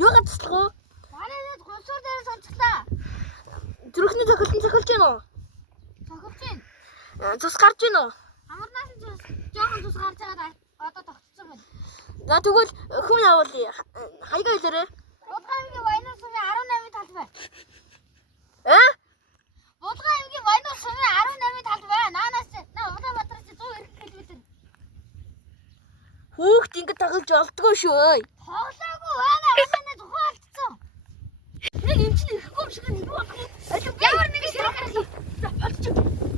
Юугаад туслах вэ? Манай гонсоор дээр сонцлаа. Зүрхний цохилтон цохилж байна уу? Цохилж байна. Цус гарч байна уу? Амарнаас нь жоохон цус гарч байгаа одоо тогтцсон байна. За тэгвэл хүн явуулъя. Хаягаа хэлээрэй. Будгай аймгийн Вайнуус сумын 18-ийн талд бай. Будгай аймгийн Вайнуус сумын 18-ийн талд бай. Наанаас Улаанбаатараас 100 км. Хүүхд ингэ тагалж болдгоо шүү. Тоглоогүй байна. Манай тухай алдсан. Нэг юм чинь ирэхгүй юм шиг нэг болох юм. Ямар нэг ширээ гарах юм. За болчих.